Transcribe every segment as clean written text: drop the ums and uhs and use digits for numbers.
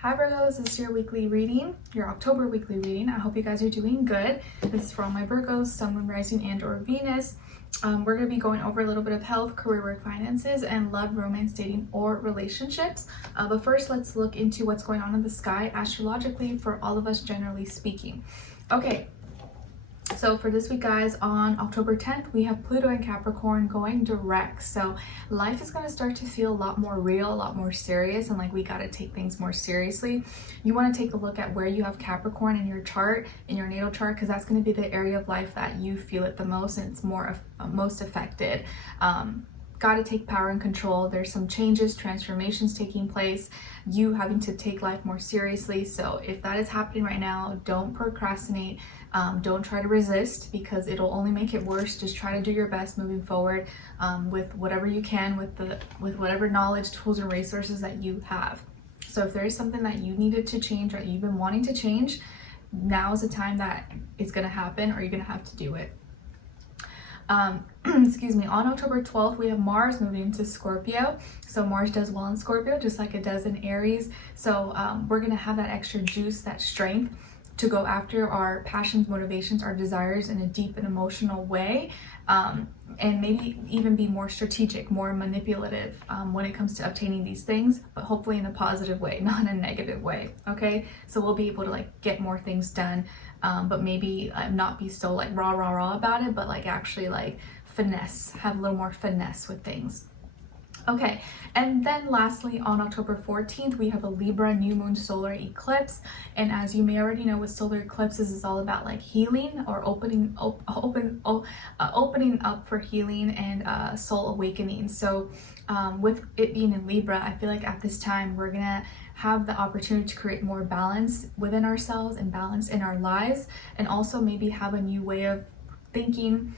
Hi Virgos, this is your weekly reading, your October weekly reading. I hope you guys are doing good. This is for all my Virgos, Sun, Moon, Rising, and or Venus. We're going to be going over a little bit of health, career, work, finances, and love, romance, dating, or relationships. But first, let's look into what's going on in the sky astrologically for all of us, generally speaking. Okay. So for this week, guys, on October 10th, we have Pluto and Capricorn going direct. So life is going to start to feel a lot more real, a lot more serious, and like we got to take things more seriously. You want to take a look at where you have Capricorn in your chart, in your natal chart, because that's going to be the area of life that you feel it the most and it's most affected. Got to take power and control. There's some changes, transformations taking place, you having to take life more seriously. So if that is happening right now, don't procrastinate. Don't try to resist, because it'll only make it worse. Just try to do your best moving forward with whatever you can, with whatever knowledge, tools, and resources that you have. So if there is something that you needed to change or you've been wanting to change, now is the time that it's going to happen, or you're going to have to do it. Excuse me, on October 12th, we have Mars moving into Scorpio. So Mars does well in Scorpio, just like it does in Aries. So we're going to have that extra juice, that strength to go after our passions, motivations, our desires in a deep and emotional way. And maybe even be more strategic, more manipulative when it comes to obtaining these things, but hopefully in a positive way, not in a negative way, okay? So we'll be able to like get more things done, but maybe not be so like rah about it, but like actually like finesse, have a little more finesse with things. Okay, and then lastly, on October 14th, we have a Libra new moon solar eclipse. And as you may already know, with solar eclipses, is all about like healing or opening up for healing and soul awakening. So with it being in Libra, I feel like at this time, we're gonna have the opportunity to create more balance within ourselves and balance in our lives, and also maybe have a new way of thinking,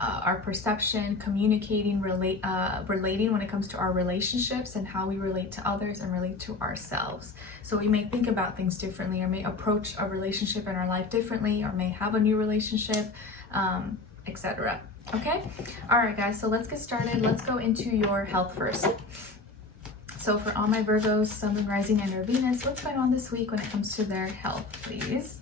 our perception, communicating, relating when it comes to our relationships and how we relate to others and relate to ourselves. So we may think about things differently, or may approach a relationship in our life differently, or may have a new relationship, etc. Okay? All right, guys, so let's get started. Let's go into your health first. So for all my Virgos, Sun, Moon, Rising, and or Venus, what's going on this week when it comes to their health, please?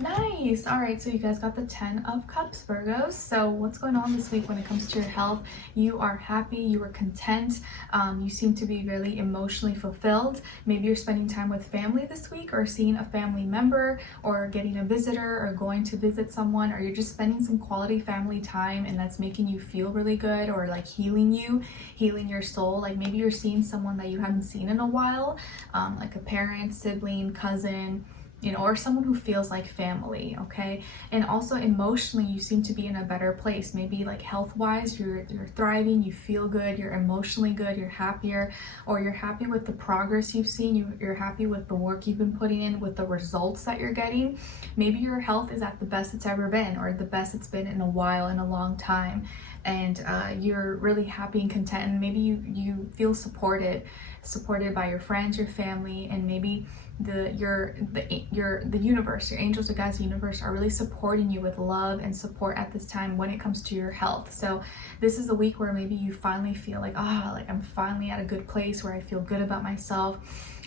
Nice. All right, so you guys got the 10 of Cups, Virgos. So what's going on this week when it comes to your health? You are happy, you are content, you seem to be really emotionally fulfilled. Maybe you're spending time with family this week, or seeing a family member, or getting a visitor, or going to visit someone, or you're just spending some quality family time, and that's making you feel really good, or like healing your soul. Like maybe you're seeing someone that you haven't seen in a while, like a parent, sibling, cousin, you know, or someone who feels like family, okay? And also emotionally, you seem to be in a better place. Maybe like health-wise, you're thriving, you feel good, you're emotionally good, you're happier, or you're happy with the progress you've seen, you're happy with the work you've been putting in, with the results that you're getting. Maybe your health is at the best it's ever been, or the best it's been in a while, in a long time, and you're really happy and content, and maybe you feel supported by your friends, your family, and maybe the universe, your angels, your guides, the universe are really supporting you with love and support at this time when it comes to your health. So this is a week where maybe you finally feel like, like I'm finally at a good place where I feel good about myself.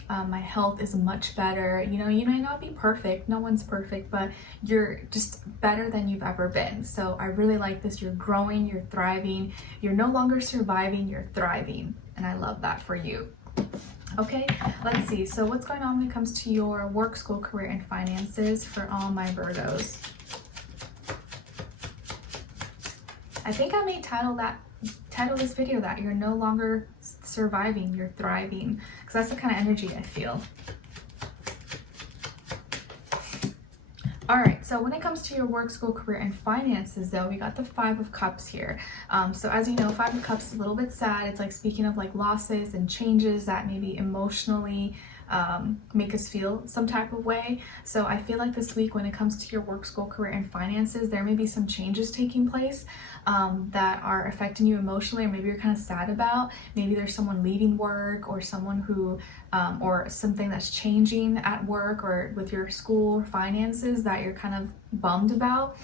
My health is much better. You know, you may not be perfect, no one's perfect, but you're just better than you've ever been. So I really like this. You're growing, you're thriving, you're no longer surviving, you're thriving. And I love that for you. Okay, let's see. So what's going on when it comes to your work, school, career, and finances for all my Virgos? I think I may title this video that you're no longer surviving, you're thriving, because that's the kind of energy I feel. All right, so when it comes to your work, school, career, and finances, though, we got the 5 of Cups here. So as you know, 5 of Cups is a little bit sad. It's like speaking of like losses and changes that maybe emotionally make us feel some type of way. So I feel like this week when it comes to your work, school, career, and finances, there may be some changes taking place that are affecting you emotionally, or maybe you're kind of sad about. Maybe there's someone leaving work, or someone who or something that's changing at work or with your school finances that you're kind of bummed about.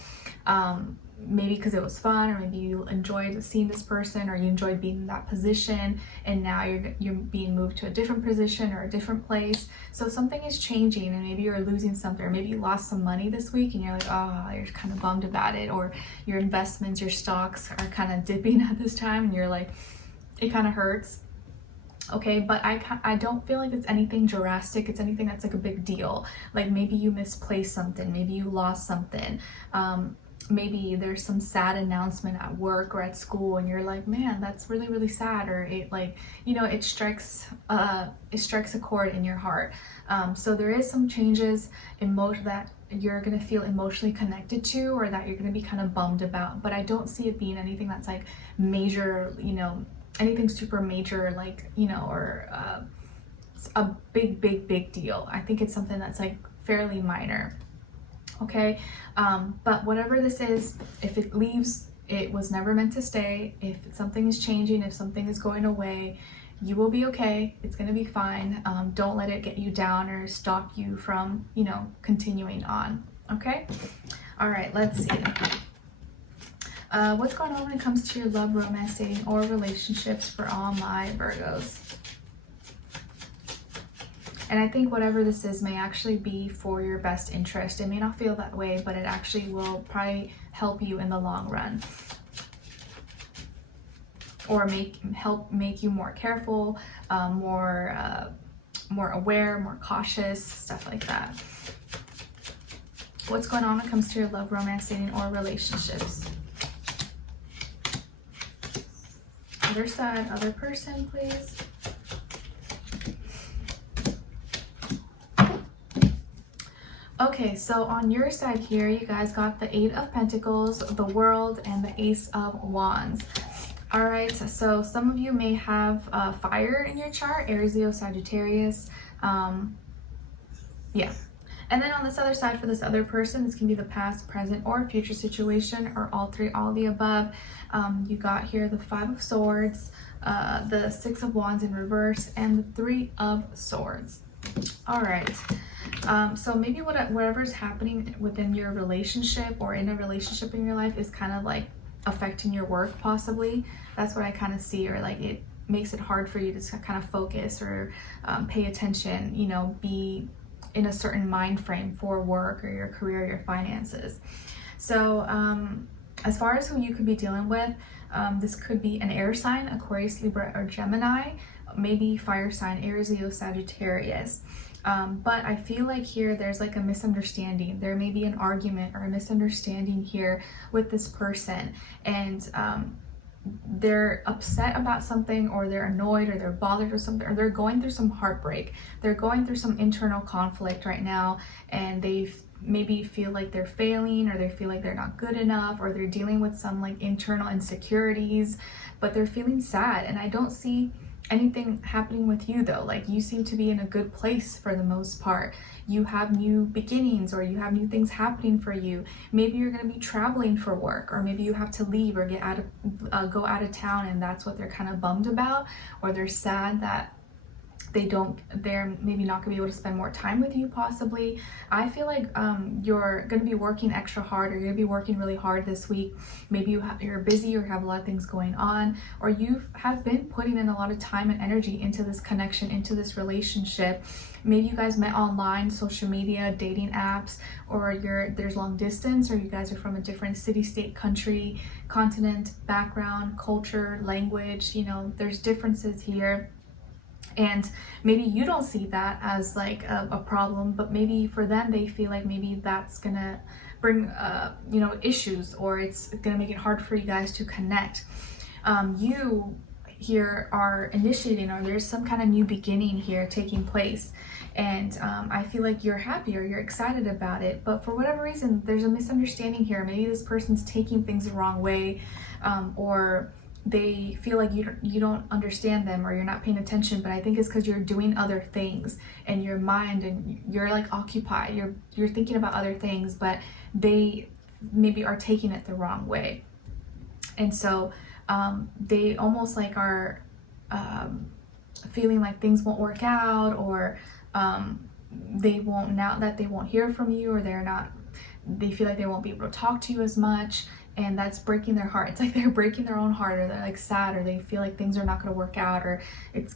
maybe because it was fun, or maybe you enjoyed seeing this person, or you enjoyed being in that position, and now you're being moved to a different position or a different place. So something is changing, and maybe you're losing something, or maybe you lost some money this week and you're like, oh, you're kind of bummed about it, or your investments, your stocks are kind of dipping at this time and you're like, it kind of hurts. Okay, but I don't feel like it's anything drastic. It's anything that's like a big deal. Like maybe you misplaced something, maybe you lost something, maybe there's some sad announcement at work or at school and you're like, man, that's really, really sad, or it, like, you know, it strikes a chord in your heart. So there is some changes that you're gonna feel emotionally connected to, or that you're gonna be kind of bummed about, but I don't see it being anything that's like major, you know, anything super major, like, you know, or a big deal. I think it's something that's like fairly minor. Okay, but whatever this is, if it leaves, it was never meant to stay. If something is changing, if something is going away, you will be okay. It's gonna be fine. Don't let it get you down or stop you from, you know, continuing on. Okay, all right, let's see. What's going on when it comes to your love, romance, dating, or relationships for all my Virgos? And I think whatever this is may actually be for your best interest. It may not feel that way, but it actually will probably help you in the long run. Or help make you more careful, more aware, more cautious, stuff like that. What's going on when it comes to your love, romance, dating, or relationships? Other side, other person, please. Okay, so on your side here, you guys got the 8 of Pentacles, the World, and the Ace of Wands. All right, so some of you may have fire in your chart, Aries, Leo, Sagittarius. Yeah. And then on this other side, for this other person, this can be the past, present, or future situation, or all three, all the above. You got here the 5 of Swords, the 6 of Wands in reverse, and the 3 of Swords. All right. So maybe whatever's happening within your relationship or in a relationship in your life is kind of like affecting your work, possibly. That's what I kind of see, or like it makes it hard for you to kind of focus or pay attention, you know, be in a certain mind frame for work or your career, your finances. So as far as who you could be dealing with, this could be an air sign, Aquarius, Libra, or Gemini, maybe fire sign, Aries, Leo, Sagittarius. But I feel like here there's like a misunderstanding. There may be an argument or a misunderstanding here with this person, and they're upset about something, or they're annoyed, or they're bothered or something, or they're going through some heartbreak. They're going through some internal conflict right now, and they maybe feel like they're failing, or they feel like they're not good enough, or they're dealing with some like internal insecurities, but they're feeling sad. And I don't see anything happening with you though. Like, you seem to be in a good place for the most part. You have new beginnings, or you have new things happening for you. Maybe you're going to be traveling for work, or maybe you have to leave or go out of town, and that's what they're kind of bummed about, or they're sad that they're maybe not gonna be able to spend more time with you, possibly. I feel like you're gonna be working extra hard, or you're gonna be working really hard this week. Maybe you're busy, or have a lot of things going on, or you have been putting in a lot of time and energy into this connection, into this relationship. Maybe you guys met online, social media, dating apps, or there's long distance, or you guys are from a different city, state, country, continent, background, culture, language. You know, there's differences here. And maybe you don't see that as like a problem, but maybe for them, they feel like maybe that's gonna bring, you know, issues, or it's gonna make it hard for you guys to connect. You here are initiating, or there's some kind of new beginning here taking place. And I feel like you're happy, or you're excited about it, but for whatever reason, there's a misunderstanding here. Maybe this person's taking things the wrong way, or they feel like you don't understand them, or you're not paying attention. But I think it's because you're doing other things, and your mind, and you're like occupied, you're thinking about other things, but they maybe are taking it the wrong way. And so they almost like are feeling like things won't work out, or they won't hear from you, or they feel like they won't be able to talk to you as much. and that's breaking their heart. It's like they're breaking their own heart, or they're like sad, or they feel like things are not going to work out, or it's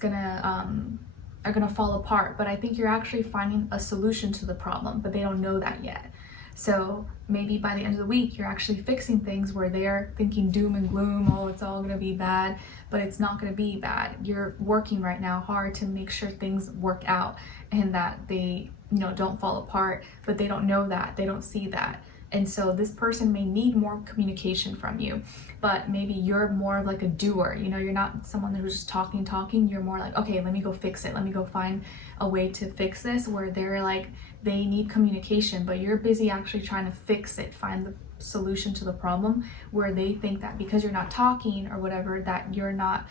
are gonna fall apart. But I think you're actually finding a solution to the problem, but they don't know that yet. So maybe by the end of the week, you're actually fixing things where they're thinking doom and gloom, oh, it's all gonna be bad, but it's not gonna be bad. You're working right now hard to make sure things work out and that they, don't fall apart, but they don't know that, they don't see that. And so this person may need more communication from you, but maybe you're more of like a doer. You're not someone who's just talking. You're more like, okay, let me go fix it. Let me go find a way to fix this, where they're like, they need communication, but you're busy actually trying to fix it, find the solution to the problem, where they think that because you're not talking or whatever, that you're not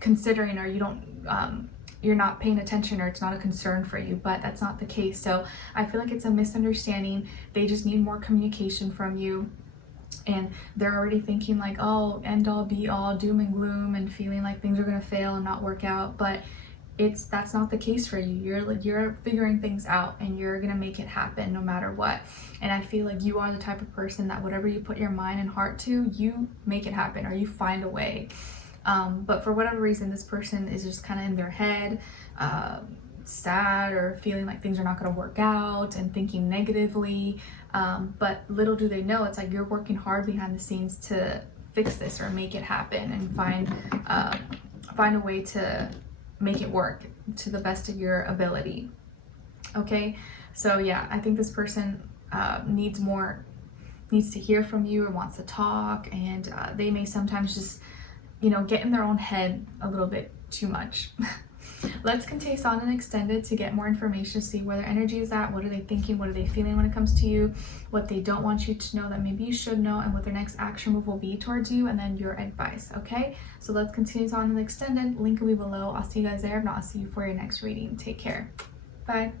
considering, or you're not paying attention, or it's not a concern for you. But that's not the case. So I feel like it's a misunderstanding. They just need more communication from you, and they're already thinking like, oh, end all be all, doom and gloom, and feeling like things are gonna fail and not work out. But that's not the case for you. You're figuring things out, and you're gonna make it happen no matter what. And I feel like you are the type of person that whatever you put your mind and heart to, you make it happen, or you find a way. But for whatever reason, this person is just kind of in their head, sad, or feeling like things are not going to work out, and thinking negatively. But little do they know, it's like you're working hard behind the scenes to fix this or make it happen, and find a way to make it work to the best of your ability. Okay, so yeah, I think this person needs to hear from you, and wants to talk, and they may sometimes just get in their own head a little bit too much. Let's continue on and extended to get more information, see where their energy is at, what are they thinking, what are they feeling when it comes to you, what they don't want you to know that maybe you should know, and what their next action move will be towards you, and then your advice. Okay, so let's continue on and extended. Link will be below. I'll see you guys there. If not, I'll see you for your next reading. Take care. Bye.